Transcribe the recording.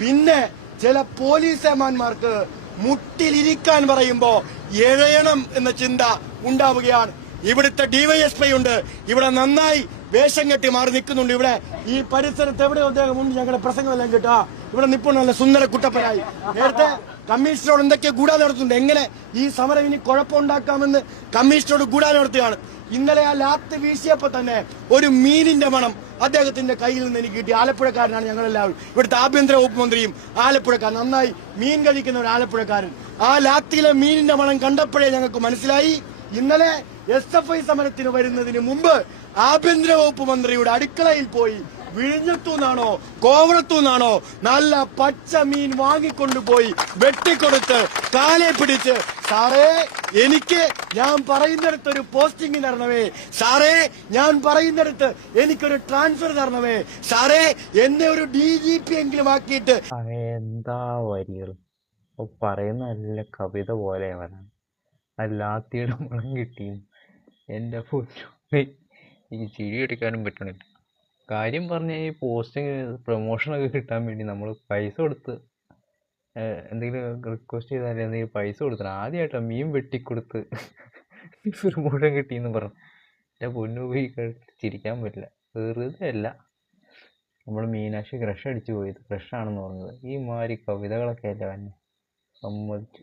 പിന്നെ ചില പോലീസുമാർക്ക് മുട്ടിലിരിക്കാൻ പറയുമ്പോ എഴയണം എന്ന ചിന്ത ഉണ്ടാവുകയാണ്. ഇവിടുത്തെ ഡിവൈഎസ്പി ഉണ്ട്, ഇവിടെ നന്നായി വേഷം കെട്ടി മാറി നിൽക്കുന്നുണ്ട്. ഇവിടെ ഈ പരിസരത്ത് എവിടെ അദ്ദേഹം ഉണ്ട്, ഞങ്ങളുടെ പ്രസംഗമെല്ലാം കേട്ടാ ഇവിടെ നിൽപ്പുണ്ട് നല്ല സുന്ദര കുട്ടപ്പനായി. നേരത്തെ കമ്മീഷണറോട് എന്തൊക്കെ ഗൂഢാലോചന നടത്തുന്നുണ്ട്, എങ്ങനെ ഈ സമരം ഇനി കുഴപ്പമുണ്ടാക്കാമെന്ന് കമ്മീഷണറോട് ഗൂഢാലോചന നടത്തുകയാണ്. ഇന്നലെ ആ ലാത്ത് വീശിയപ്പോ തന്നെ ഒരു മീനിന്റെ മണം അദ്ദേഹത്തിന്റെ കയ്യിൽ നിന്ന് എനിക്ക് കിട്ടി. ആലപ്പുഴക്കാരനാണ് ഞങ്ങളെല്ലാവരും. ഇവിടുത്തെ ആഭ്യന്തര വകുപ്പ് മന്ത്രിയും ആലപ്പുഴക്കാരൻ, നന്നായി മീൻ കഴിക്കുന്ന ഒരു ആലപ്പുഴക്കാരൻ. ആ ലാത്തിയിലെ മീനിന്റെ മണം കണ്ടപ്പോഴേ ഞങ്ങൾക്ക് മനസ്സിലായി ഇന്നലെ SFI സമരത്തിന് വരുന്നതിന് മുമ്പ് ആഭ്യന്തര വകുപ്പ് മന്ത്രിയുടെ അടുക്കളയിൽ പോയി വിഴിഞ്ഞത്തുനിന്നാണോ കോവളത്തുനിന്നാണോ നല്ല പച്ച മീൻ വാങ്ങിക്കൊണ്ടുപോയി വെട്ടിക്കൊടുത്ത് കാലെ പിടിച്ച്, സാറേ എനിക്ക് ഞാൻ പറയുന്നിടത്ത് ഒരു പോസ്റ്റിംഗ് തരണമേ, സാറേ ഞാൻ പറയുന്നിടത്ത് എനിക്കൊരു ട്രാൻസ്ഫർ തരണമേ, സാറേ എന്നെ ഒരു DGP എങ്കിലും ആക്കിയിട്ട്. എന്താ വരികൾ പറയുന്ന നല്ല കവിത പോലെ വരാൻ അല്ലാത്തിയുടെ മണം കിട്ടിയും എൻ്റെ പൊന്നു ഈ ചിരി എടുക്കാനും പറ്റണില്ല. കാര്യം പറഞ്ഞാൽ ഈ പോസ്റ്റിങ് പ്രൊമോഷനൊക്കെ കിട്ടാൻ വേണ്ടി നമ്മൾ പൈസ കൊടുത്ത് എന്തെങ്കിലും റിക്വസ്റ്റ് ചെയ്താൽ എന്തെങ്കിലും പൈസ കൊടുക്കണം. ആദ്യമായിട്ടാണ് മീൻ വെട്ടിക്കൊടുത്ത് പ്രൊമോഷൻ കിട്ടിയെന്ന് പറഞ്ഞു. എൻ്റെ പൊന്നു പോയി ചിരിക്കാൻ പറ്റില്ല. വെറുതെ അല്ല നമ്മൾ മീനാക്ഷി ക്രഷ് അടിച്ചു പോയത്, ക്രഷാണെന്ന് പറഞ്ഞത്. ഈ മാതിരി കവിതകളൊക്കെ അല്ല തന്നെ സമ്മതിച്ചു.